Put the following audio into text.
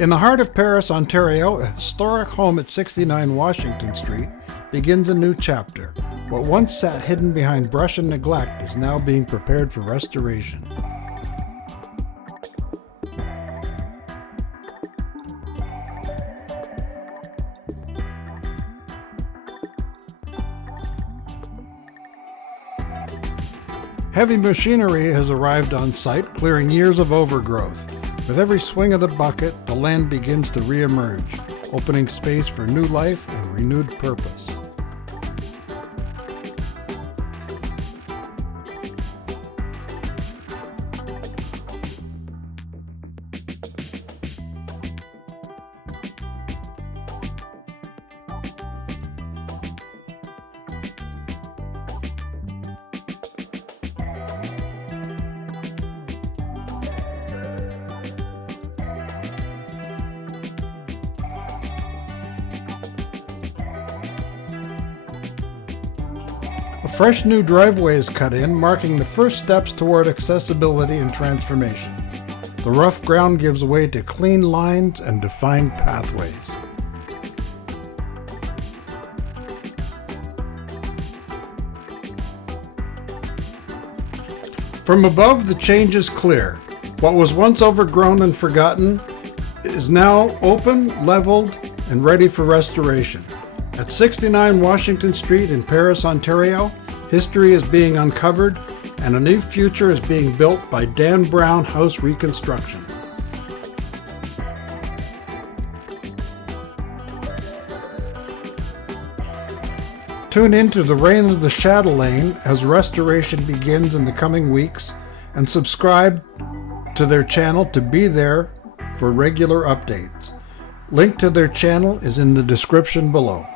In the heart of Paris, Ontario, a historic home at 69 Washington Street begins a new chapter. What once sat hidden behind brush and neglect is now being prepared for restoration. Heavy machinery has arrived on site, clearing years of overgrowth. With every swing of the bucket, the land begins to re-emerge, opening space for new life and renewed purpose. A fresh new driveway is cut in, marking the first steps toward accessibility and transformation. The rough ground gives way to clean lines and defined pathways. From above, the change is clear. What was once overgrown and forgotten is now open, leveled, and ready for restoration. At 69 Washington Street in Paris, Ontario, history is being uncovered and a new future is being built by Dan Brown House Reconstruction. Tune into the Reign of the Chatelaine as restoration begins in the coming weeks, and subscribe to their channel to be there for regular updates. Link to their channel is in the description below.